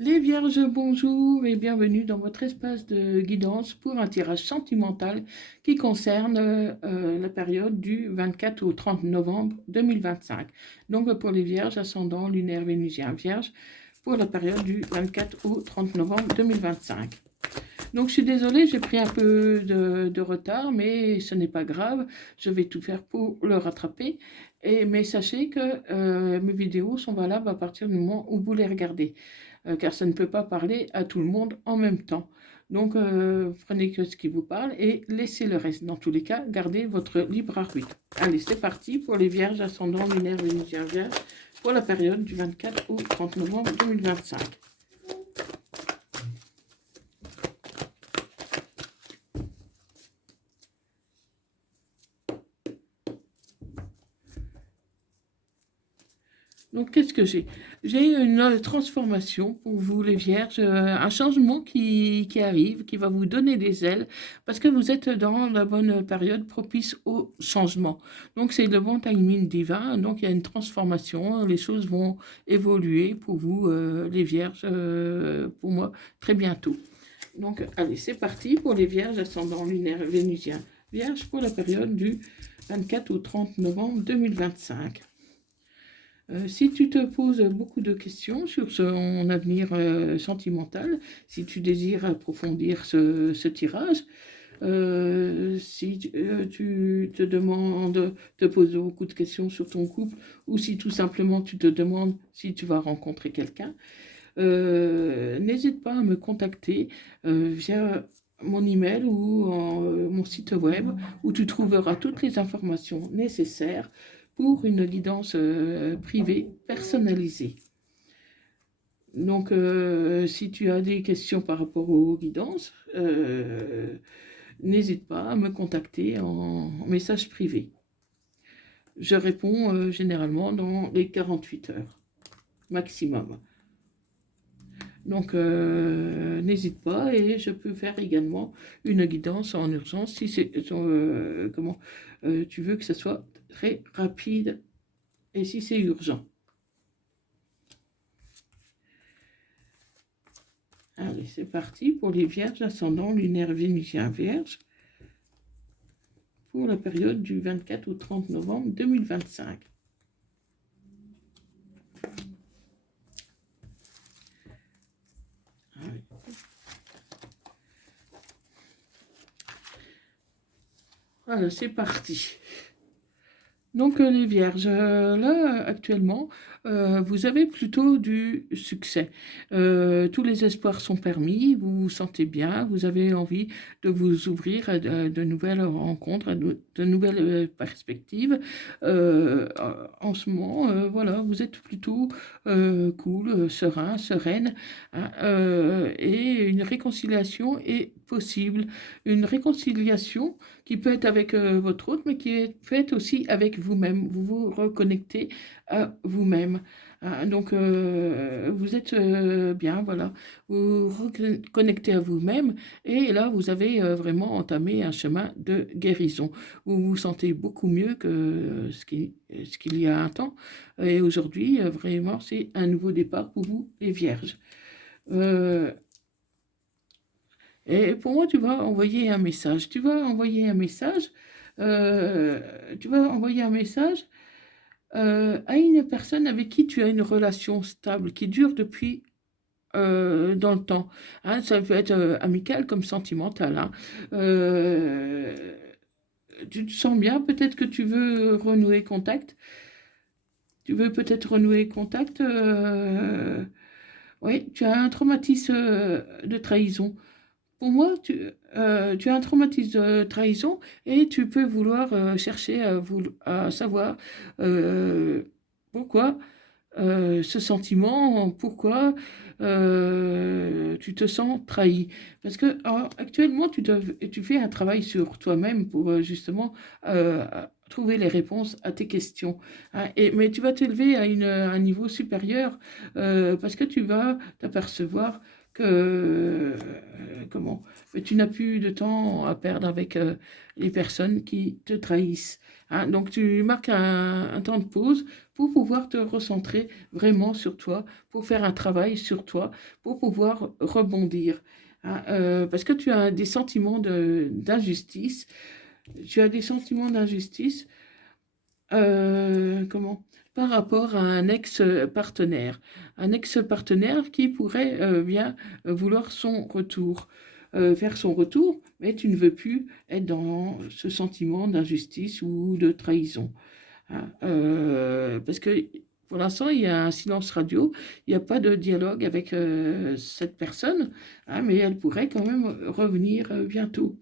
Les Vierges, bonjour et bienvenue dans votre espace de guidance pour un tirage sentimental qui concerne la période du 24 au 30 novembre 2025. Donc pour les Vierges, ascendant lunaire vénusien Vierge, pour la période du 24 au 30 novembre 2025. Donc je suis désolée, j'ai pris un peu de retard, mais ce n'est pas grave. Je vais tout faire pour le rattraper. Mais sachez que mes vidéos sont valables à partir du moment où vous les regardez, car ça ne peut pas parler à tout le monde en même temps. Donc prenez que ce qui vous parle et laissez le reste. Dans tous les cas, gardez votre libre arbitre. Allez, c'est parti pour les Vierges ascendant lunaire vénusien Vierge pour la période du 24 au 30 novembre 2025. Donc, qu'est-ce que j'ai? J'ai une transformation pour vous, les Vierges, un changement qui arrive, qui va vous donner des ailes, parce que vous êtes dans la bonne période propice au changement. Donc, c'est le bon timing divin. Donc, il y a une transformation. Les choses vont évoluer pour vous, les Vierges, pour moi, très bientôt. Donc, allez, c'est parti pour les Vierges, ascendant lunaire vénusien. Vierge pour la période du 24 au 30 novembre 2025. Si tu te poses beaucoup de questions sur son avenir sentimental, si tu désires approfondir ce tirage, si tu te demandes, te poses beaucoup de questions sur ton couple, ou si tout simplement tu te demandes si tu vas rencontrer quelqu'un, n'hésite pas à me contacter via mon email ou mon site web où tu trouveras toutes les informations nécessaires pour une guidance privée personnalisée. Donc, si tu as des questions par rapport aux guidances, n'hésite pas à me contacter en message privé. Je réponds généralement dans les 48 heures maximum. Donc, n'hésite pas et je peux faire également une guidance en urgence si c'est comment tu veux que ce soit très rapide et si c'est urgent. Allez, c'est parti pour les Vierges ascendant lunaire vénusien Vierge pour la période du 24 au 30 novembre 2025. Allez. Voilà, c'est parti. Donc les Vierges, là actuellement, vous avez plutôt du succès. Tous les espoirs sont permis, vous vous sentez bien, vous avez envie de vous ouvrir à de nouvelles rencontres, à de nouvelles perspectives. En ce moment, voilà, vous êtes plutôt cool, serein, sereine, hein, et une réconciliation est possible. Une réconciliation qui peut être avec votre autre, mais qui est faite aussi avec vous-même. Vous vous reconnectez à vous-même. Ah, donc, vous êtes bien, voilà. Vous vous reconnectez à vous-même et là, vous avez vraiment entamé un chemin de guérison. Vous vous sentez beaucoup mieux que ce qu'il y a un temps. Et aujourd'hui, vraiment, c'est un nouveau départ pour vous, les Vierges. Euh, et pour moi, tu vas envoyer un message. Tu vas envoyer un message à une personne avec qui tu as une relation stable, qui dure depuis dans le temps. Hein, ça peut être amical comme sentimental. Hein. Euh, Tu te sens bien, peut-être que tu veux renouer contact. Tu veux peut-être renouer contact. Oui, tu as un traumatisme de trahison. Pour moi, tu as un traumatisme de trahison et tu peux vouloir chercher à savoir euh, pourquoi ce sentiment, pourquoi tu te sens trahi. Parce que actuellement, tu fais un travail sur toi-même pour justement trouver les réponses à tes questions. Hein. Mais tu vas t'élever à un niveau supérieur parce que tu vas t'apercevoir comment, mais tu n'as plus de temps à perdre avec les personnes qui te trahissent. Hein. Donc tu marques un temps de pause pour pouvoir te recentrer vraiment sur toi, pour faire un travail sur toi, pour pouvoir rebondir. Hein. Parce que tu as des sentiments d'injustice, tu as des sentiments d'injustice, comment? Par rapport à un ex-partenaire qui pourrait bien vouloir son retour, faire son retour, mais tu ne veux plus être dans ce sentiment d'injustice ou de trahison. Hein. Parce que pour l'instant, il y a un silence radio, il n'y a pas de dialogue avec cette personne, hein, mais elle pourrait quand même revenir bientôt.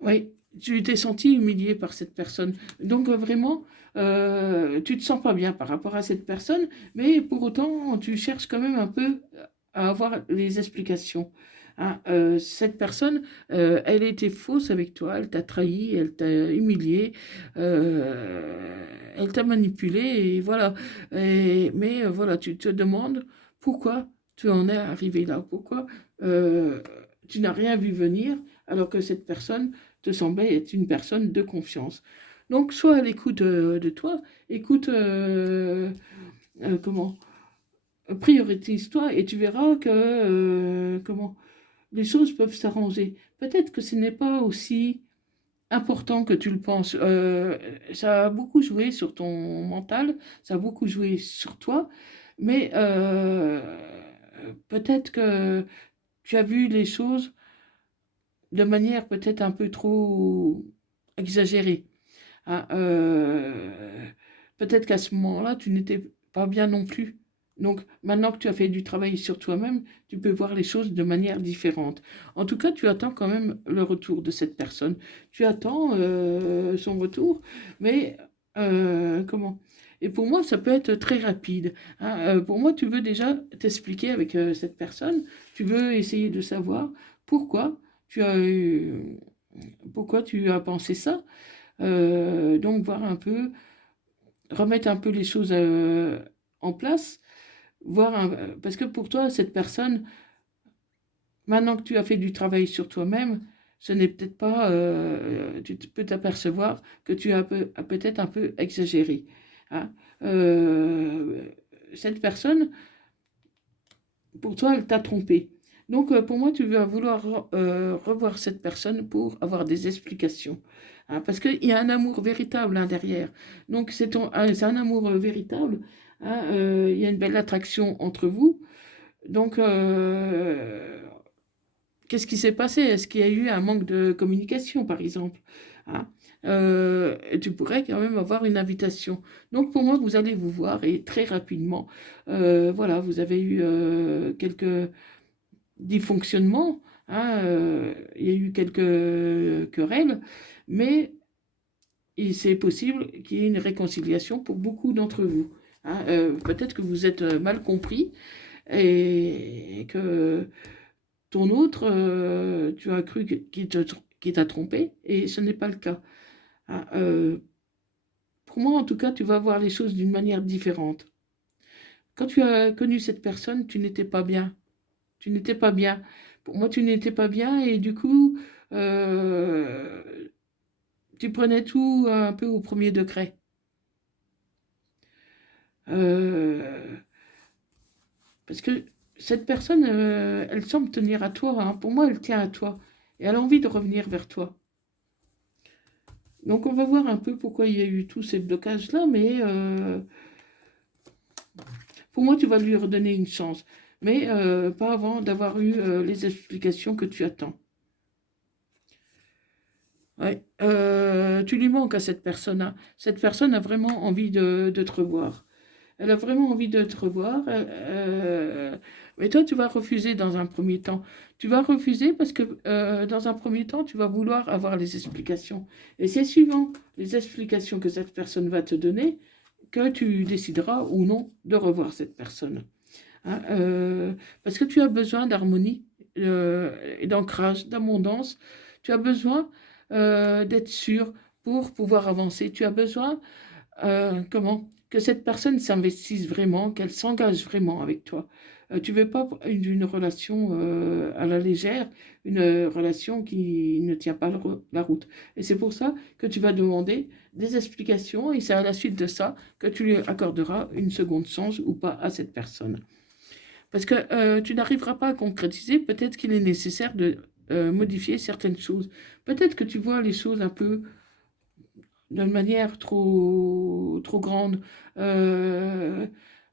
Oui, tu t'es senti humilié par cette personne. Donc vraiment, tu te sens pas bien par rapport à cette personne, mais pour autant, tu cherches quand même un peu à avoir les explications. Hein. Cette personne, elle était fausse avec toi, elle t'a trahi, elle t'a humilié, elle t'a manipulé, et voilà. Mais voilà, tu te demandes pourquoi tu en es arrivé là, pourquoi tu n'as rien vu venir alors que cette personne te semblait être une personne de confiance. Donc, sois à l'écoute de toi, écoute, comment, priorise-toi et tu verras que, comment, les choses peuvent s'arranger. Peut-être que ce n'est pas aussi important que tu le penses. Ça a beaucoup joué sur ton mental, ça a beaucoup joué sur toi, mais peut-être que tu as vu les choses de manière peut-être un peu trop exagérée. Hein. Peut-être qu'à ce moment-là, tu n'étais pas bien non plus. Donc maintenant que tu as fait du travail sur toi-même, tu peux voir les choses de manière différente. En tout cas, tu attends quand même le retour de cette personne. Tu attends son retour, mais comment? Et pour moi, ça peut être très rapide. Hein. Pour moi, tu veux déjà t'expliquer avec cette personne. Tu veux essayer de savoir pourquoi tu as eu, pourquoi tu as pensé ça. Donc voir un peu, remettre un peu les choses en place, parce que pour toi, cette personne, maintenant que tu as fait du travail sur toi-même, ce n'est peut-être pas, peux t'apercevoir que tu as peut-être un peu exagéré. Hein. Euh, cette personne, pour toi, elle t'a trompé. Donc, pour moi, tu vas vouloir revoir cette personne pour avoir des explications. Hein, parce qu'il y a un amour véritable hein, derrière. Donc, c'est un amour véritable. Hein, il y a une belle attraction entre vous. Donc, qu'est-ce qui s'est passé? Est-ce qu'il y a eu un manque de communication, par exemple? Hein. Et tu pourrais quand même avoir une invitation. Donc pour moi, vous allez vous voir et très rapidement, voilà, vous avez eu quelques dysfonctionnements, hein, il y a eu quelques querelles, mais c'est possible qu'il y ait une réconciliation pour beaucoup d'entre vous. Hein. Peut-être que vous êtes mal compris et que ton autre, tu as cru qu'il t'a trompé, et ce n'est pas le cas. Ah, pour moi, en tout cas, tu vas voir les choses d'une manière différente. Quand tu as connu cette personne, tu n'étais pas bien. Tu n'étais pas bien. Pour moi, tu n'étais pas bien, et du coup, euh, tu prenais tout un peu au premier degré. Euh, parce que cette personne, elle semble tenir à toi. Hein. Pour moi, elle tient à toi. Et elle a envie de revenir vers toi. Donc on va voir un peu pourquoi il y a eu tous ces blocages-là, mais pour moi, tu vas lui redonner une chance. Mais pas avant d'avoir eu les explications que tu attends. Ouais. Tu lui manques à cette personne. Hein. Cette personne a vraiment envie de te revoir. Elle a vraiment envie de te revoir. Mais toi, tu vas refuser dans un premier temps. Tu vas refuser parce que dans un premier temps, tu vas vouloir avoir les explications. Et c'est suivant les explications que cette personne va te donner que tu décideras ou non de revoir cette personne. Hein. Parce que tu as besoin d'harmonie et d'ancrage, d'abondance. Tu as besoin d'être sûr pour pouvoir avancer. Tu as besoin, comment, que cette personne s'investisse vraiment, qu'elle s'engage vraiment avec toi. Tu veux pas une relation à la légère, une relation qui ne tient pas la route. Et c'est pour ça que tu vas demander des explications et c'est à la suite de ça que tu lui accorderas une seconde chance ou pas à cette personne. Parce que tu n'arriveras pas à concrétiser, peut-être qu'il est nécessaire de modifier certaines choses. Peut-être que tu vois les choses un peu d'une manière trop grande. Euh,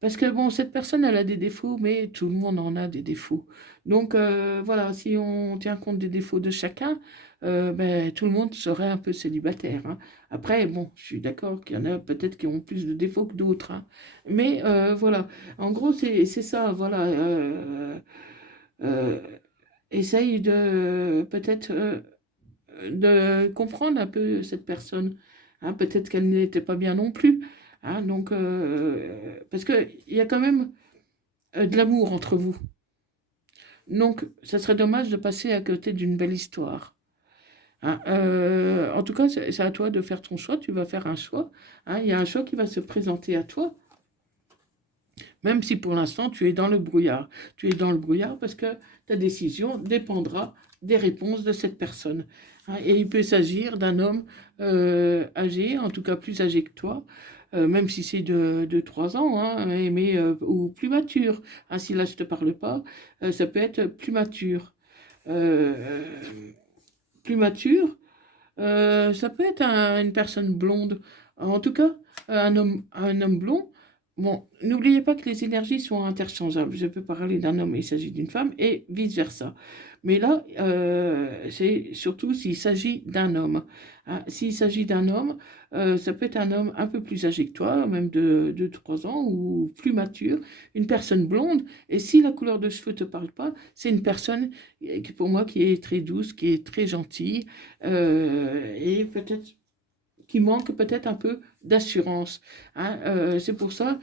Parce que bon, cette personne, elle a des défauts, mais tout le monde en a des défauts. Donc voilà, si on tient compte des défauts de chacun, ben, tout le monde serait un peu célibataire, hein. Après, bon, je suis d'accord qu'il y en a peut-être qui ont plus de défauts que d'autres, hein. Mais voilà, en gros, c'est ça, voilà. Euh, Essaye de peut-être de comprendre un peu cette personne, hein. Peut-être qu'elle n'était pas bien non plus, hein. Donc, parce qu'il y a quand même de l'amour entre vous. Donc, ça serait dommage de passer à côté d'une belle histoire, hein. En tout cas, c'est à toi de faire ton choix. Tu vas faire un choix, hein. Il y a un choix qui va se présenter à toi, même si pour l'instant tu es dans le brouillard. Tu es dans le brouillard parce que ta décision dépendra des réponses de cette personne, hein. Et il peut s'agir d'un homme âgé, en tout cas plus âgé que toi, même si c'est de 3 ans, hein, ou plus mature, hein. Si là je ne te parle pas, ça peut être plus mature. Euh, Plus mature, ça peut être une personne blonde. En tout cas, un homme blond. Bon, n'oubliez pas que les énergies sont interchangeables. Je peux parler d'un homme et il s'agit d'une femme et vice-versa. Mais là, c'est surtout s'il s'agit d'un homme, hein. S'il s'agit d'un homme, ça peut être un homme un peu plus âgé que toi, même de 3 ans ou plus mature, une personne blonde. Et si la couleur de cheveux ne te parle pas, c'est une personne pour moi qui est très douce, qui est très gentille, et peut-être qui manque peut-être un peu d'assurance, hein. C'est pour ça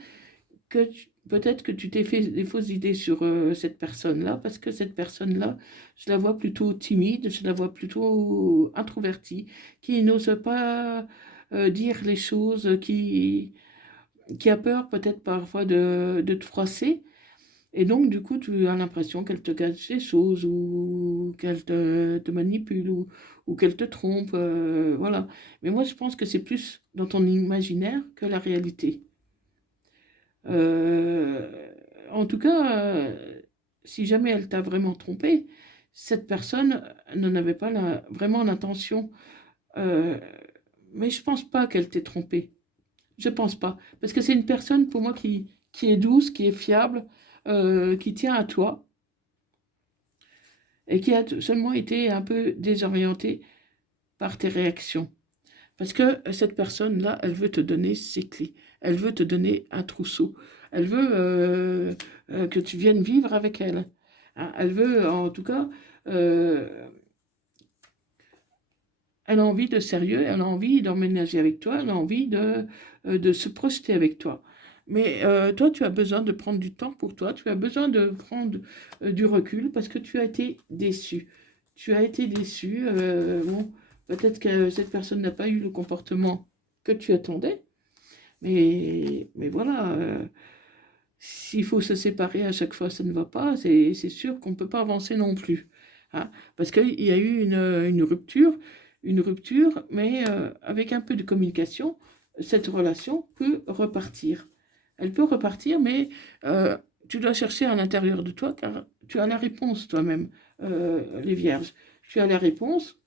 que peut-être que tu t'es fait des fausses idées sur cette personne-là, parce que cette personne-là, je la vois plutôt timide, je la vois plutôt introvertie, qui n'ose pas dire les choses, qui a peur peut-être parfois de te froisser. Et donc, du coup, tu as l'impression qu'elle te cache des choses ou qu'elle te manipule ou qu'elle te trompe, voilà. Mais moi, je pense que c'est plus dans ton imaginaire que la réalité. En tout cas, si jamais elle t'a vraiment trompé, cette personne n'en avait pas vraiment l'intention. Euh, mais je pense pas qu'elle t'ait trompé. Je pense pas. Parce que c'est une personne, pour moi, qui est douce, qui est fiable, qui tient à toi et qui a seulement été un peu désorientée par tes réactions. Parce que cette personne-là, elle veut te donner ses clés. Elle veut te donner un trousseau. Elle veut que tu viennes vivre avec elle, hein. Elle veut, en tout cas, euh, elle a envie de sérieux, elle a envie d'emménager avec toi, elle a envie de se projeter avec toi. Mais toi, tu as besoin de prendre du temps pour toi, tu as besoin de prendre du recul parce que tu as été déçu. Tu as été déçu. Bon, peut-être que cette personne n'a pas eu le comportement que tu attendais, mais voilà, s'il faut se séparer à chaque fois, ça ne va pas, c'est sûr qu'on ne peut pas avancer non plus, hein. Parce qu'il y a eu une rupture, mais avec un peu de communication, cette relation peut repartir. Elle peut repartir, mais euh, tu dois chercher à l'intérieur de toi, car tu as la réponse toi-même, les vierges. Tu as la réponse,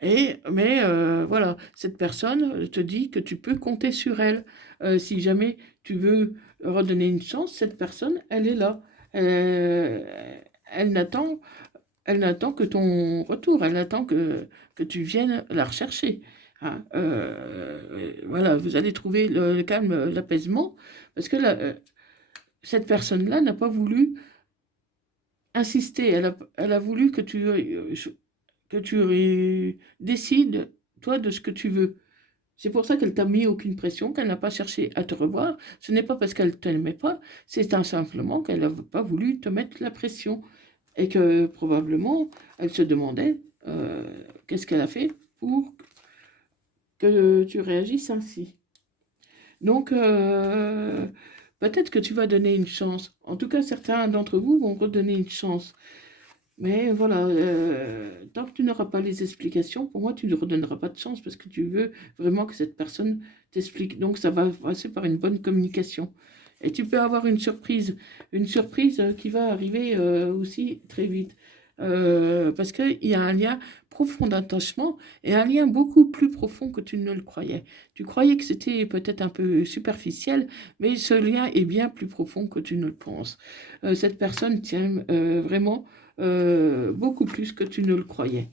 mais voilà, cette personne te dit que tu peux compter sur elle. Si jamais tu veux redonner une chance, cette personne, elle est là. Elle n'attend, elle n'attend que ton retour. Elle attend que tu viennes la rechercher, hein. Voilà, vous allez trouver le calme, l'apaisement, parce que cette personne-là n'a pas voulu insister. Elle a voulu que tu décides, toi, de ce que tu veux. C'est pour ça qu'elle t'a mis aucune pression, qu'elle n'a pas cherché à te revoir. Ce n'est pas parce qu'elle ne t'aimait pas, c'est simplement qu'elle n'a pas voulu te mettre la pression. Et que probablement, elle se demandait qu'est-ce qu'elle a fait pour que tu réagisses ainsi. Donc, Peut-être que tu vas donner une chance. En tout cas, certains d'entre vous vont redonner une chance. Mais voilà, tant que tu n'auras pas les explications, pour moi, tu ne redonneras pas de chance parce que tu veux vraiment que cette personne t'explique. Donc, ça va passer par une bonne communication. Et tu peux avoir une surprise qui va arriver aussi très vite. Parce qu'il y a un lien profond d'attachement et un lien beaucoup plus profond que tu ne le croyais. Tu croyais que c'était peut-être un peu superficiel, mais ce lien est bien plus profond que tu ne le penses. Cette personne t'aime vraiment beaucoup plus que tu ne le croyais.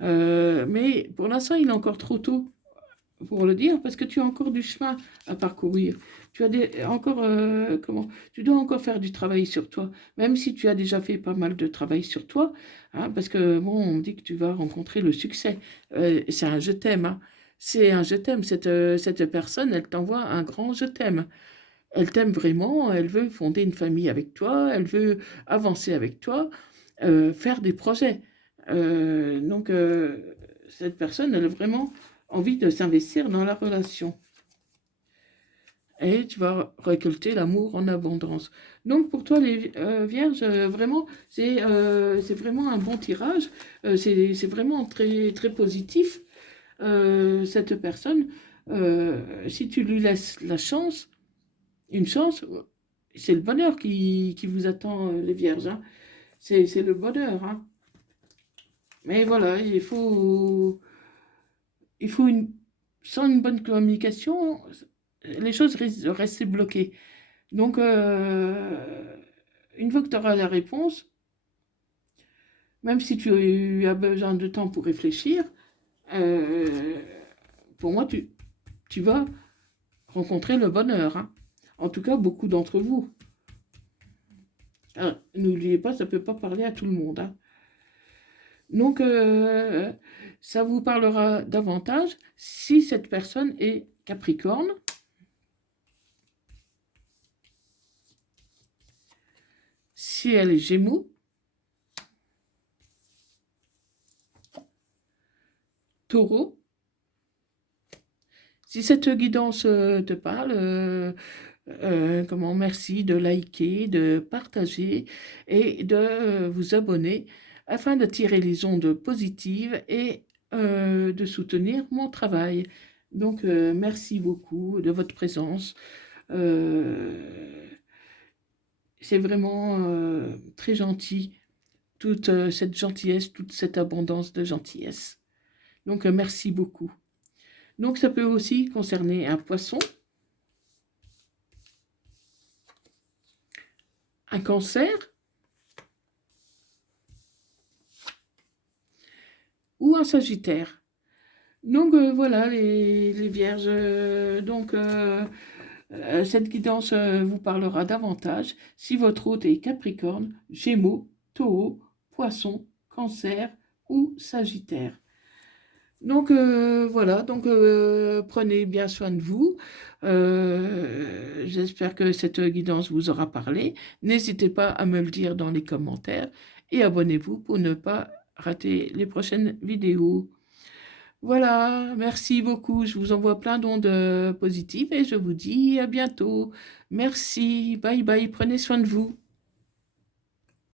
Mais pour l'instant, il est encore trop tôt pour le dire, parce que tu as encore du chemin à parcourir. Tu as encore, tu dois encore faire du travail sur toi, même si tu as déjà fait pas mal de travail sur toi, hein, parce que bon, on me dit que tu vas rencontrer le succès. C'est un je t'aime, hein. C'est un je t'aime. Cette personne, elle t'envoie un grand je t'aime. Elle t'aime vraiment, elle veut fonder une famille avec toi, elle veut avancer avec toi, faire des projets. Donc, cette personne, elle a vraiment envie de s'investir dans la relation. Et tu vas récolter l'amour en abondance. Donc, pour toi, les vierges, vraiment, c'est vraiment un bon tirage. C'est vraiment très, très positif. Cette personne, si tu lui laisses la chance, une chance, c'est le bonheur qui vous attend, les vierges, hein. C'est le bonheur, hein. Mais voilà, il faut sans une bonne communication, les choses risquent de rester bloquées. Donc, une fois que tu auras la réponse, même si tu as besoin de temps pour réfléchir, euh, pour moi, tu vas rencontrer le bonheur, hein. En tout cas, beaucoup d'entre vous. Ah, n'oubliez pas, ça ne peut pas parler à tout le monde, hein. Donc, ça vous parlera davantage si cette personne est Capricorne, si elle est Gémeaux, Taureau. Si cette guidance te parle, merci de liker, de partager et de vous abonner afin de tirer les ondes positives et de soutenir mon travail. Donc, merci beaucoup de votre présence. C'est vraiment très gentil, toute cette gentillesse, toute cette abondance de gentillesse. Donc, merci beaucoup. Donc, ça peut aussi concerner un poisson, un cancer ou un sagittaire. Donc, voilà, les vierges. Cette guidance vous parlera davantage si votre hôte est Capricorne, Gémeaux, Taureau, Poisson, Cancer ou Sagittaire. Donc voilà, donc prenez bien soin de vous. J'espère que cette guidance vous aura parlé. N'hésitez pas à me le dire dans les commentaires et abonnez-vous pour ne pas rater les prochaines vidéos. Voilà, merci beaucoup. Je vous envoie plein d'ondes positives et je vous dis à bientôt. Merci, bye bye, prenez soin de vous.